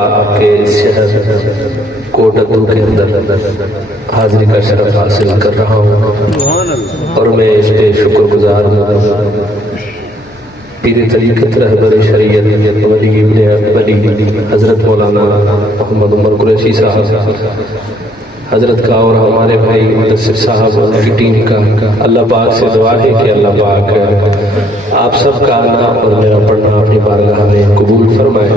آپ کے شہر کوٹکو کے اندر حاضری کا شرف حاصل کر رہا ہوں اور میں اس پہ شکر گزار ہوں پیر طریقت رہبر شریعت ولی ابن ولی حضرت مولانا محمد عمر قریشی صاحب حضرت کا اور ہمارے بھائی مدثر صاحب اور کی ٹیم کا اللہ پاک سے دعا ہے کہ اللہ پاک آپ سب کا آنا اور میرا پڑھنا اپنی بارگاہ میں قبول فرمائے۔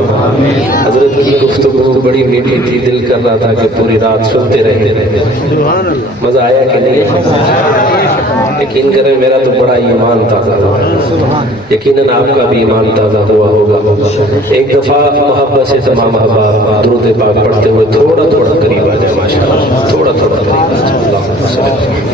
حضرت کی گفتگو بڑی میٹھی تھی، دل کر رہا تھا کہ پوری رات سنتے رہے۔ مزہ آیا کہ نہیں؟ یقین کریں میرا تو بڑا ایمان تازہ ہوا، یقیناً آپ کا بھی ایمان تازہ ہوا ہوگا۔ ایک دفعہ محبت سے تمام احباب درود پاک پڑھتے ہوئے تھوڑا تھوڑا قریب آ جائے، ماشاءاللہ تھوڑا تھوڑا قریب آ جائے۔ اللہم صلی اللہ علیہ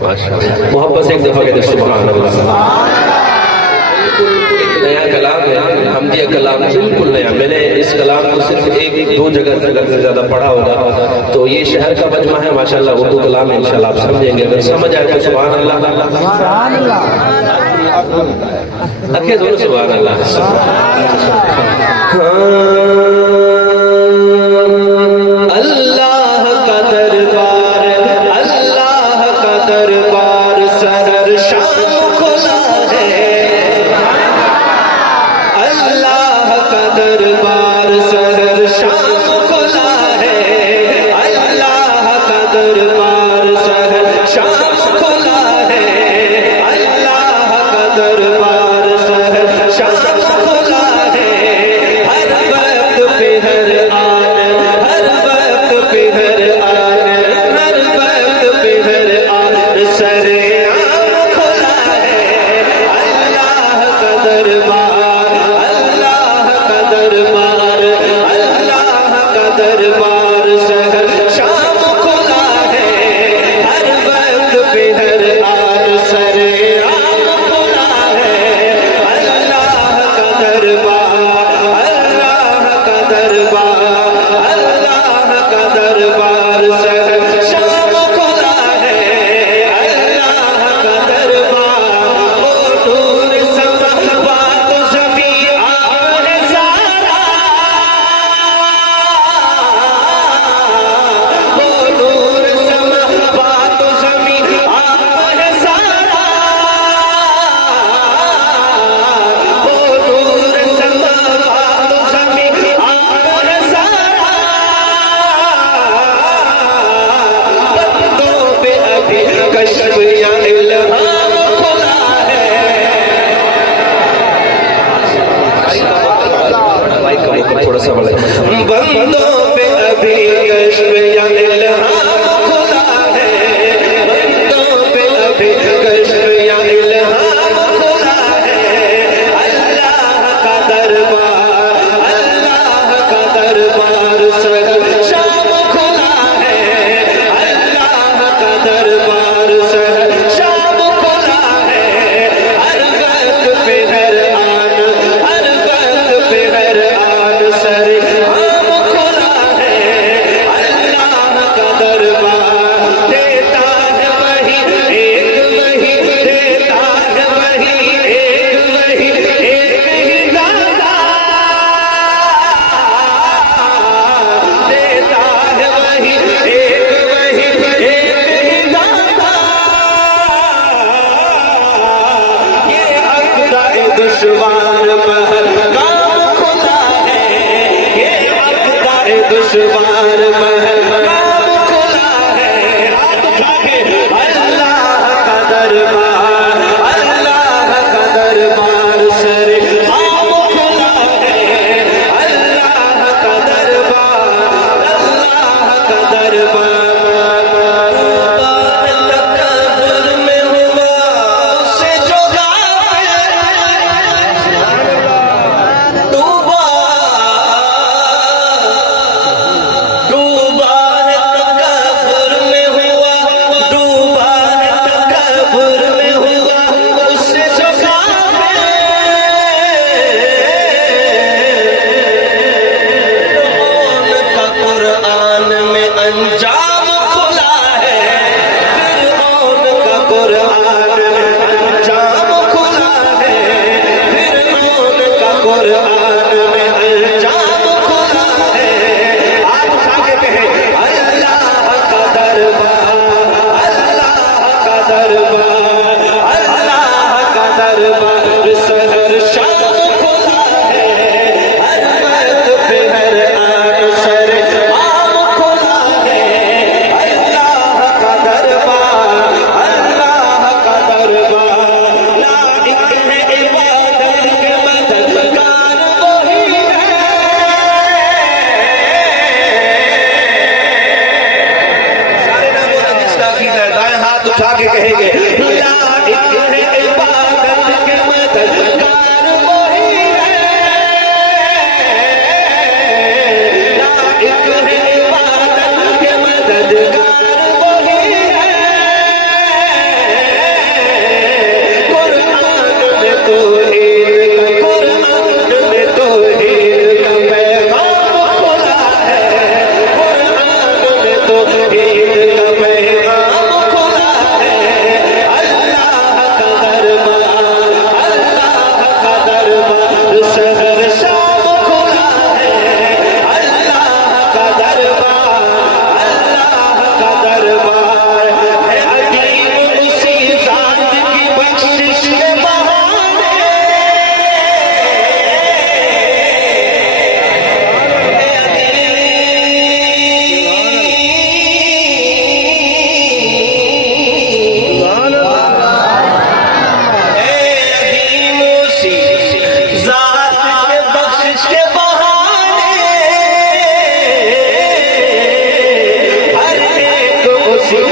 ماشاءاللہ محبت سے ایک دفعہ کہتے سبحان اللہ۔ ایک نیا کلام ہے، حمدیہ کلام بالکل نیا، میں نے اس کلام کو صرف ایک دو جگہ سے زیادہ پڑھا ہوگا، تو یہ شہر کا مجمع ہے ماشاءاللہ، اردو کلام ہے، انشاءاللہ آپ سمجھیں گے، اگر سمجھ آئے تو سبحان اللہ، سبحان اللہ، اکھے دونوں سبحان اللہ۔ اللہ کا دربار، اللہ کا دربار سحر شام کھلا ہے، اللہ کا دربار سحر شام کھلا ہے، اللہ کا دربار سحر شام کھلا ہے، اللہ کا دربار سحر شام کھلا ہے، ہر وقت پہ ہر آن، ہر وقت پہ ہر آن، ہر وقت پہ ہر آن سر عام کھلا ہے، اللہ کا دربار، اللہ کا دربار، اللہ کا دربار سحر شام کھلا ہے، ہر وقت پہ ہر آن سر عام کھلا ہے، اللہ کا دربار، اللہ کا دربار، اللہ کا دربار سحر شام کھلا ہے، اللہ کا دربار، وہ نور سماوات و زمین آپ ہے سارا، وہ نور سماوات و زمین آپ ہے سارا، وہ نور سماوات و زمین آپ ہے سارا، بندوں پہ ابھی کشف یا الہام کھلا ہے، تھوڑا سا بندوں پہ ابھی کشف یا الہام کھلا ہے، بندوں پہ ابھی کشف یا الہام کھلا ہے، اللہ کا دربار، اللہ کا دربار سحر شام کھلا ہے، اللہ کا دربار سحر شام کھلا ہے، ہر وقت پہ ہر آن، ہر وقت پہ ہر آن سر عام کھلا ہے، اللہ کا دربار، دیتا ہے وہی ایک وہی، دیتا ہے وہی ایک وہی، ایک ہی داتا، دیتا ہے وہی ایک وہی، ایک ہی داتا، یہ عقدۂ دشوار محل کام کھلا ہے، یہ عقدۂ دشوار محل کام کھلا ہے، ہاتھ اٹھا کے اللہ کا دربار، اللہ کا دربار سر عام کھلا ہے، اللہ کا دربار، اللہ کا دربار، تکبر میں ہوا اسے جو غافل، ڈوبا ڈوبا دربار سحر شام کھلا ہے ہر بیت پہ ہر آن سر عام کھلا ہے اللہ کا دربار اللہ کا دربار لائق ہے عبادت کے مددگار وہی ہے سارے نہ بولیں جس کا عقیدہ ہے دائیں ہاتھ اٹھا کے کہیں گے لائق ہے عبادت کے مددگار وہی ہے لائق ہے عبادت کے مددگار وہی ہے قرآن میں توحید کا قرآن میں توحید کا پیغام کھلا ہے قرآن میں توحید کا پیغام کھلا ہے اللہ کا دربار شہر شام کھلا ہے اللہ کا دربار ہے عظیم اسی ذات کی بخشش کے بہانے عظیم اسی ذات کے بخشش کے بہانے ہر ایک اسی